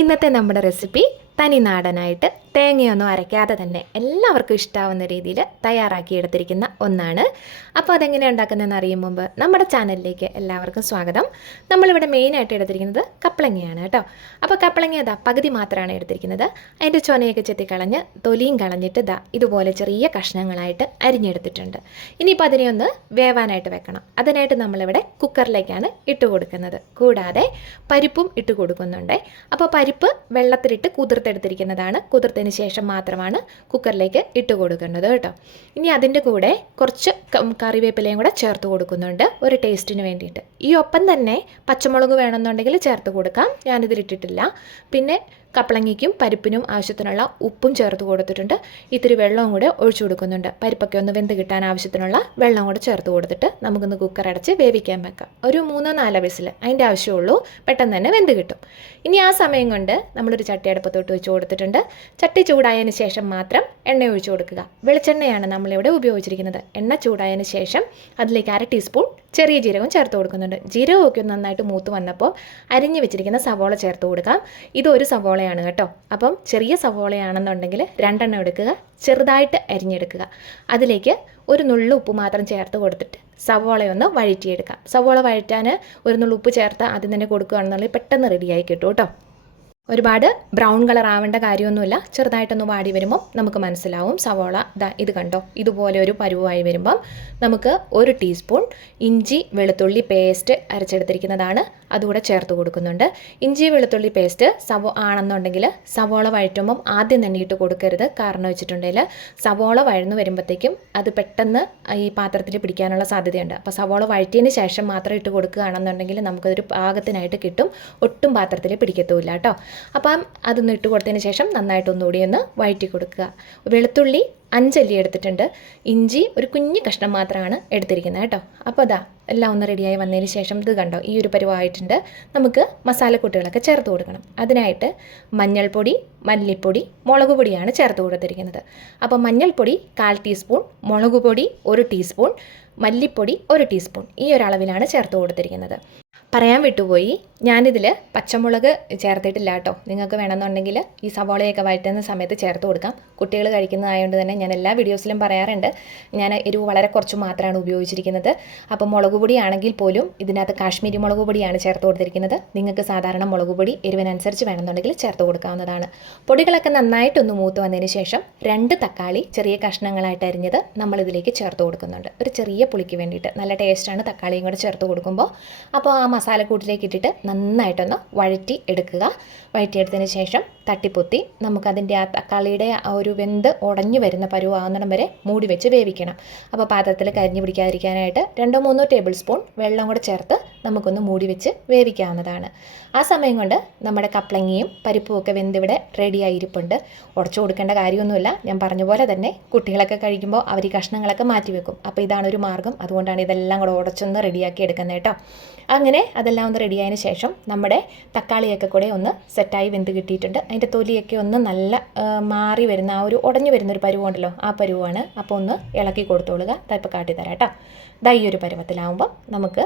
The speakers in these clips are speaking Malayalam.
ഇന്നത്തെ നമ്മുടെ റെസിപ്പി തനി നാടനായിട്ട് തേങ്ങയൊന്നും അരയ്ക്കാതെ തന്നെ എല്ലാവർക്കും ഇഷ്ടാവുന്ന രീതിയിൽ തയ്യാറാക്കിയെടുത്തിരിക്കുന്ന ഒന്നാണ്. അപ്പോൾ അതെങ്ങനെയാണ് ഉണ്ടാക്കുന്നതെന്ന് അറിയും മുമ്പ് നമ്മുടെ ചാനലിലേക്ക് എല്ലാവർക്കും സ്വാഗതം. നമ്മളിവിടെ മെയിനായിട്ട് എടുത്തിരിക്കുന്നത് കപ്പളങ്ങയാണ് കേട്ടോ. അപ്പോൾ കപ്പളങ്ങ പകുതി മാത്രമാണ് എടുത്തിരിക്കുന്നത്. അതിൻ്റെ ചൊനയൊക്കെ ചെത്തിക്കളഞ്ഞ് തൊലിയും കളഞ്ഞിട്ട് ഇതുപോലെ ചെറിയ കഷ്ണങ്ങളായിട്ട് അരിഞ്ഞെടുത്തിട്ടുണ്ട്. ഇനിയിപ്പോൾ അതിനെ ഒന്ന് വേവാനായിട്ട് വെക്കണം. അതിനായിട്ട് നമ്മളിവിടെ കുക്കറിലേക്കാണ് ഇട്ട് കൊടുക്കുന്നത്. കൂടാതെ പരിപ്പും ഇട്ട് കൊടുക്കുന്നുണ്ട്. അപ്പോൾ പരിപ്പ് വെള്ളത്തിലിട്ട് കുതിർത്തെടുത്തിരിക്കുന്നതാണ്. കുതിർത്തതിന് ശേഷം മാത്രമാണ് കുക്കറിലേക്ക് ഇട്ട് കൊടുക്കേണ്ടത് കേട്ടോ. ഇനി അതിൻ്റെ കൂടെ കുറച്ച് കറിവേപ്പിലയും കൂടെ ചേർത്ത് കൊടുക്കുന്നുണ്ട് ഒരു ടേസ്റ്റിന് വേണ്ടിയിട്ട്. ഈ ഒപ്പം തന്നെ പച്ചമുളക് വേണമെന്നുണ്ടെങ്കിൽ ചേർത്ത് കൊടുക്കാം. ഞാനിതിലിട്ടിട്ടില്ല. പിന്നെ കപ്പളങ്ങയ്ക്കും പരിപ്പിനും ആവശ്യത്തിനുള്ള ഉപ്പും ചേർത്ത് കൊടുത്തിട്ടുണ്ട്. ഇത്തിരി വെള്ളവും കൂടെ ഒഴിച്ചു കൊടുക്കുന്നുണ്ട്. പരിപ്പൊക്കെ ഒന്ന് വെന്ത് കിട്ടാൻ ആവശ്യത്തിനുള്ള വെള്ളം കൂടെ ചേർത്ത് കൊടുത്തിട്ട് നമുക്കൊന്ന് കുക്കർ അടച്ച് വേവിക്കാൻ വെക്കാം. ഒരു 3-4 വിസിൽ അതിൻ്റെ ആവശ്യമുള്ളൂ. പെട്ടെന്ന് തന്നെ വെന്ത് കിട്ടും. ഇനി ആ സമയം കൊണ്ട് നമ്മളൊരു ചട്ടി അടുപ്പത്തോട്ട് വെച്ച് കൊടുത്തിട്ടുണ്ട്. ചട്ടി ചൂടായതിന് ശേഷം മാത്രം എണ്ണ ഒഴിച്ചു കൊടുക്കുക. വെളിച്ചെണ്ണയാണ് നമ്മളിവിടെ ഉപയോഗിച്ചിരിക്കുന്നത്. എണ്ണ ചൂടായതിന് ശേഷം അതിലേക്ക് 1/2 ടീസ്പൂൺ ചെറിയ ജീരകം ചേർത്ത് കൊടുക്കുന്നുണ്ട്. ജീരകമൊക്കെ നന്നായിട്ട് മൂത്ത് വന്നപ്പോൾ അരിഞ്ഞ് വെച്ചിരിക്കുന്ന സവോള ചേർത്ത് കൊടുക്കാം. ഇതൊരു സവോളയാണ് കേട്ടോ. അപ്പം ചെറിയ സവോളയാണെന്നുണ്ടെങ്കിൽ 2 എടുക്കുക, ചെറുതായിട്ട് അരിഞ്ഞെടുക്കുക. അതിലേക്ക് ഒരു നുള്ളു ഉപ്പ് മാത്രം ചേർത്ത് കൊടുത്തിട്ട് സവോളയൊന്ന് വഴറ്റിയെടുക്കാം. സവോള വഴറ്റാൻ ഒരു നുള്ളു ഉപ്പ് ചേർത്ത് ആദ്യം തന്നെ കൊടുക്കുകയാണെന്നുണ്ടെങ്കിൽ പെട്ടെന്ന് റെഡിയായി കിട്ടും കേട്ടോ. ഒരുപാട് ബ്രൗൺ കളർ ആവേണ്ട കാര്യമൊന്നുമില്ല. ചെറുതായിട്ടൊന്ന് വാടി വരുമ്പം നമുക്ക് മനസ്സിലാവും സവോള ഇത് കണ്ടോ, ഇതുപോലെ ഒരു പരുവായി വരുമ്പം നമുക്ക് 1 ടീസ്പൂൺ ഇഞ്ചി വെളുത്തുള്ളി പേസ്റ്റ് അരച്ചെടുത്തിരിക്കുന്നതാണ് അതുകൂടെ ചേർത്ത് കൊടുക്കുന്നുണ്ട്. ഇഞ്ചി വെളുത്തുള്ളി പേസ്റ്റ് ആണെന്നുണ്ടെങ്കിൽ സവോള വഴറ്റുമ്പം ആദ്യം തന്നെ ഇട്ട് കൊടുക്കരുത്. കാരണം വെച്ചിട്ടുണ്ടെങ്കിൽ സവോള വഴന്നു വരുമ്പോഴത്തേക്കും അത് പെട്ടെന്ന് ഈ പാത്രത്തിൽ പിടിക്കാനുള്ള സാധ്യതയുണ്ട്. അപ്പോൾ സവോള വഴറ്റിയതിന് ശേഷം മാത്രം ഇട്ട് കൊടുക്കുകയാണെന്നുണ്ടെങ്കിൽ നമുക്കതൊരു പാകത്തിനായിട്ട് കിട്ടും. ഒട്ടും പാത്രത്തിൽ പിടിക്കത്തുമില്ല കേട്ടോ. അപ്പം അതൊന്ന് ഇട്ട് കൊടുത്തതിന് ശേഷം നന്നായിട്ടൊന്നുകൂടി ഒന്ന് വഴറ്റി കൊടുക്കുക. വെളുത്തുള്ളി 5 അല്ലി എടുത്തിട്ടുണ്ട്. ഇഞ്ചി ഒരു കുഞ്ഞു കഷ്ണം മാത്രമാണ് എടുത്തിരിക്കുന്നത് കേട്ടോ. അപ്പോൾ എല്ലാം ഒന്ന് റെഡിയായി വന്നതിന് ശേഷം ഇത് കണ്ടോ, ഈ ഒരു പരുവായിട്ടുണ്ട്. നമുക്ക് മസാലക്കൂട്ടുകളൊക്കെ ചേർത്ത് കൊടുക്കണം. അതിനായിട്ട് മഞ്ഞൾപ്പൊടി, മല്ലിപ്പൊടി, മുളക് പൊടിയാണ് ചേർത്ത് കൊടുത്തിരിക്കുന്നത്. അപ്പോൾ മഞ്ഞൾപ്പൊടി 1/4 ടീസ്പൂൺ, മുളക് പൊടി 1 ടീസ്പൂൺ, മല്ലിപ്പൊടി 1 ടീസ്പൂൺ, ഈ ഒരളവിലാണ് ചേർത്ത് കൊടുത്തിരിക്കുന്നത്. പറയാൻ വിട്ടുപോയി, ഞാനിതിൽ പച്ചമുളക് ചേർത്തിട്ടില്ല കേട്ടോ. നിങ്ങൾക്ക് വേണമെന്നുണ്ടെങ്കിൽ ഈ സവോളയൊക്കെ വഴറ്റുന്ന സമയത്ത് ചേർത്ത് കൊടുക്കാം. കുട്ടികൾ കഴിക്കുന്നതായതുകൊണ്ട് തന്നെ ഞാൻ എല്ലാ വീഡിയോസിലും പറയാറുണ്ട്, ഞാൻ എരിവ് വളരെ കുറച്ച് മാത്രമാണ് ഉപയോഗിച്ചിരിക്കുന്നത്. അപ്പോൾ മുളക് പൊടിയാണെങ്കിൽ പോലും ഇതിനകത്ത് കാശ്മീരി മുളക് പൊടിയാണ് ചേർത്ത് കൊടുത്തിരിക്കുന്നത്. നിങ്ങൾക്ക് സാധാരണ മുളക് പൊടി എരിവിനനുസരിച്ച് വേണമെന്നുണ്ടെങ്കിൽ ചേർത്ത് കൊടുക്കാവുന്നതാണ്. പൊടികളൊക്കെ നന്നായിട്ടൊന്ന് മൂത്ത് വന്നതിന് ശേഷം 2 തക്കാളി ചെറിയ കഷ്ണങ്ങളായിട്ട് അരിഞ്ഞത് നമ്മളിതിലേക്ക് ചേർത്ത് കൊടുക്കുന്നുണ്ട്. ഒരു ചെറിയ പുളിക്ക് വേണ്ടിയിട്ട് നല്ല ടേസ്റ്റാണ് തക്കാളിയും കൂടെ ചേർത്ത് കൊടുക്കുമ്പോൾ. അപ്പോൾ ആ മസാലക്കൂട്ടിലേക്ക് ഇട്ടിട്ട് നന്നായിട്ടൊന്ന് വഴറ്റി എടുക്കുക. വഴറ്റിയെടുത്തതിന് ശേഷം തട്ടിപ്പൊത്തി നമുക്കതിൻ്റെ ആ തക്കാളിയുടെ ആ ഒരു വെന്ത് ഉടഞ്ഞു വരുന്ന പരുവാകുന്നിടം വരെ മൂടി വെച്ച് വേവിക്കണം. അപ്പോൾ പാത്രത്തിൽ കരിഞ്ഞു പിടിക്കാതിരിക്കാനായിട്ട് 2-3 ടേബിൾ സ്പൂൺ വെള്ളം കൂടെ ചേർത്ത് നമുക്കൊന്ന് മൂടി വെച്ച് വേവിക്കാവുന്നതാണ്. ആ സമയം കൊണ്ട് നമ്മുടെ കപ്പളങ്ങയും പരിപ്പും ഒക്കെ വെന്തിവിടെ റെഡിയായിരിപ്പുണ്ട്. ഉടച്ചു കൊടുക്കേണ്ട കാര്യമൊന്നുമില്ല. ഞാൻ പറഞ്ഞ പോലെ തന്നെ കുട്ടികളൊക്കെ കഴിക്കുമ്പോൾ അവർ ഈ കഷ്ണങ്ങളൊക്കെ മാറ്റി വെക്കും. അപ്പോൾ ഇതാണ് ഒരു മാർഗ്ഗം. അതുകൊണ്ടാണ് ഇതെല്ലാം കൂടെ ഉടച്ചൊന്ന് റെഡിയാക്കി എടുക്കുന്നത് കേട്ടോ. അങ്ങനെ അതെല്ലാം ഒന്ന് റെഡിയായതിന് ശേഷം നമ്മുടെ തക്കാളിയൊക്കെ കൂടെ ഒന്ന് സെറ്റായി വെന്ത് കിട്ടിയിട്ടുണ്ട്. അതിൻ്റെ തൊലിയൊക്കെ ഒന്ന് നല്ല മാറി വരുന്ന ആ ഒരു ഉടഞ്ഞു വരുന്നൊരു പരുവുണ്ടല്ലോ, ആ പരുവാണ്. അപ്പോൾ ഒന്ന് ഇളക്കി കൊടുത്തോളുക. ഇപ്പോൾ കാട്ടിത്തരാം കേട്ടോ. ഈ ഒരു പരുവത്തിലാവുമ്പം നമുക്ക്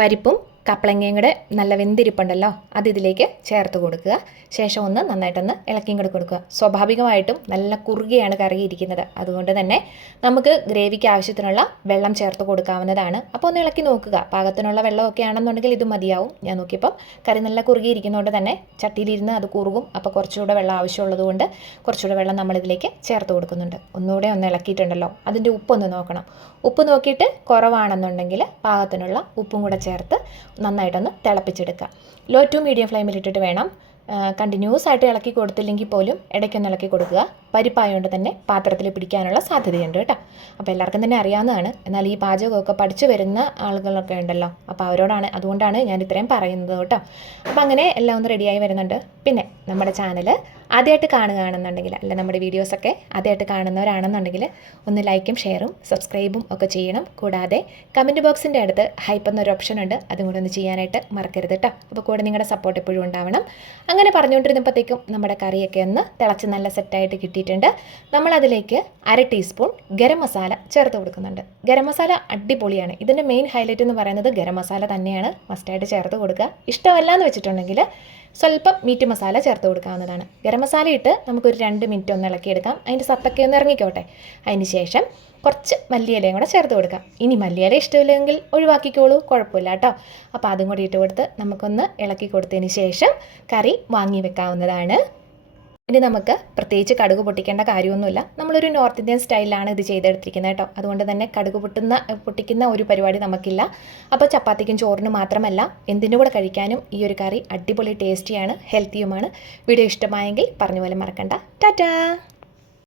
പരിപ്പും കപ്പളങ്ങയും കൂടെ നല്ല വെന്തിരിപ്പുണ്ടല്ലോ, അത് ഇതിലേക്ക് ചേർത്ത് കൊടുക്കുക. ശേഷം ഒന്ന് നന്നായിട്ടൊന്ന് ഇളക്കിയും കൂടെ കൊടുക്കുക. സ്വാഭാവികമായിട്ടും നല്ല കുറുകിയാണ് കറി ഇരിക്കുന്നത്. അതുകൊണ്ട് തന്നെ നമുക്ക് ഗ്രേവിക്ക് ആവശ്യത്തിനുള്ള വെള്ളം ചേർത്ത് കൊടുക്കാവുന്നതാണ്. അപ്പോൾ ഒന്ന് ഇളക്കി നോക്കുക. പാകത്തിനുള്ള വെള്ളമൊക്കെ ആണെന്നുണ്ടെങ്കിൽ ഇത് മതിയാവും. ഞാൻ നോക്കിയപ്പം കറി നല്ല കുറുകിയിരിക്കുന്നതുകൊണ്ട് തന്നെ ചട്ടിയിലിരുന്ന് അത് കുറുകും. അപ്പോൾ കുറച്ചുകൂടെ വെള്ളം ആവശ്യമുള്ളത് കൊണ്ട് കുറച്ചുകൂടെ വെള്ളം നമ്മളിതിലേക്ക് ചേർത്ത് കൊടുക്കുന്നുണ്ട്. ഒന്നുകൂടെ ഒന്ന് ഇളക്കിയിട്ടുണ്ടല്ലോ, അതിൻ്റെ ഉപ്പൊന്ന് നോക്കണം. ഉപ്പ് നോക്കിയിട്ട് കുറവാണെന്നുണ്ടെങ്കിൽ പാകത്തിനുള്ള ഉപ്പും കൂടെ ചേർത്ത് നന്നായിട്ടൊന്ന് തിളപ്പിച്ചെടുക്കുക. ലോ ടു മീഡിയം ഫ്ലെയിമിലിട്ടിട്ട് വേണം. കണ്ടിന്യൂസ് ആയിട്ട് ഇളക്കി കൊടുത്തില്ലെങ്കിൽ പോലും ഇടയ്ക്കൊന്ന് ഇളക്കി കൊടുക്കുക. പരിപ്പായതുകൊണ്ട് തന്നെ പാത്രത്തിൽ പിടിക്കാനുള്ള സാധ്യതയുണ്ട് കേട്ടോ. അപ്പോൾ എല്ലാവർക്കും തന്നെ അറിയാവുന്നതാണ്. എന്നാൽ ഈ പാചകമൊക്കെ പഠിച്ചു വരുന്ന ആളുകളൊക്കെ ഉണ്ടല്ലോ, അപ്പോൾ അതുകൊണ്ടാണ് ഞാൻ ഇത്രയും പറയുന്നത് കേട്ടോ. അപ്പോൾ അങ്ങനെ എല്ലാം ഒന്ന് റെഡിയായി വരുന്നുണ്ട്. പിന്നെ നമ്മുടെ ചാനൽ ആദ്യമായിട്ട് കാണുകയാണെന്നുണ്ടെങ്കിൽ, അല്ല നമ്മുടെ വീഡിയോസൊക്കെ ആദ്യമായിട്ട് കാണുന്നവരാണെന്നുണ്ടെങ്കിൽ ഒന്ന് ലൈക്കും ഷെയറും സബ്സ്ക്രൈബും ഒക്കെ ചെയ്യണം. കൂടാതെ കമൻറ്റ് ബോക്സിൻ്റെ അടുത്ത് ഹൈപ്പ് എന്നൊരു ഓപ്ഷൻ ഉണ്ട്, അതും കൂടെ ഒന്ന് ചെയ്യാനായിട്ട് മറക്കരുത് കേട്ടോ. അപ്പോൾ കൂടെ നിങ്ങളുടെ സപ്പോർട്ട് എപ്പോഴും ഉണ്ടാവണം. അങ്ങനെ പറഞ്ഞുകൊണ്ടിരുന്നപ്പോഴത്തേക്കും നമ്മുടെ കറിയൊക്കെ ഒന്ന് തിളച്ച് നല്ല സെറ്റായിട്ട് കിട്ടിയിട്ടുണ്ട്. നമ്മളതിലേക്ക് 1/2 ടീസ്പൂൺ ഗരം മസാല ചേർത്ത് കൊടുക്കുന്നുണ്ട്. ഗരം മസാല അടിപൊളിയാണ്. ഇതിൻ്റെ മെയിൻ ഹൈലൈറ്റ് എന്ന് പറയുന്നത് ഗരം മസാല തന്നെയാണ്. മസ്റ്റായിട്ട് ചേർത്ത് കൊടുക്കുക. ഇഷ്ടമല്ല എന്ന് വെച്ചിട്ടുണ്ടെങ്കിൽ സ്വല്പം മീറ്റ് മസാല ചേർത്ത് കൊടുക്കാവുന്നതാണ്. ഗരം മസാല ഇട്ട് നമുക്കൊരു 2 മിനിറ്റ് ഒന്ന് ഇളക്കിയെടുക്കാം. അതിൻ്റെ സത്തൊക്കെ ഒന്ന് ഇറങ്ങിക്കോട്ടെ. അതിന് ശേഷം കുറച്ച് മല്ലിയിലയും കൂടെ ചേർത്ത് കൊടുക്കാം. ഇനി മല്ലിയില ഇഷ്ടമില്ലെങ്കിൽ ഒഴിവാക്കിക്കോളൂ, കുഴപ്പമില്ല കേട്ടോ. അപ്പോൾ അതും കൂടി ഇട്ട് കൊടുത്ത് നമുക്കൊന്ന് ഇളക്കി കൊടുത്തതിന് ശേഷം കറി വാങ്ങി വെക്കാവുന്നതാണ്. ഇനി നമുക്ക് പ്രത്യേകിച്ച് കടുക് പൊട്ടിക്കേണ്ട കാര്യമൊന്നുമില്ല. നമ്മളൊരു നോർത്ത് ഇന്ത്യൻ സ്റ്റൈലിലാണ് ഇത് ചെയ്തെടുത്തിരിക്കുന്നത് കേട്ടോ. അതുകൊണ്ട് തന്നെ കടുക് പൊട്ടിക്കുന്ന ഒരു പരിപാടി നമുക്കില്ല. അപ്പോൾ ചപ്പാത്തിക്കും ചോറിനും മാത്രമല്ല എന്തിനു കൂടെ കഴിക്കാനും ഈ ഒരു കറി അടിപൊളി ടേസ്റ്റിയാണ്, ഹെൽത്തിയുമാണ്. വീഡിയോ ഇഷ്ടമായെങ്കിൽ പറഞ്ഞ പോലെ മറക്കണ്ട. ടാറ്റാ.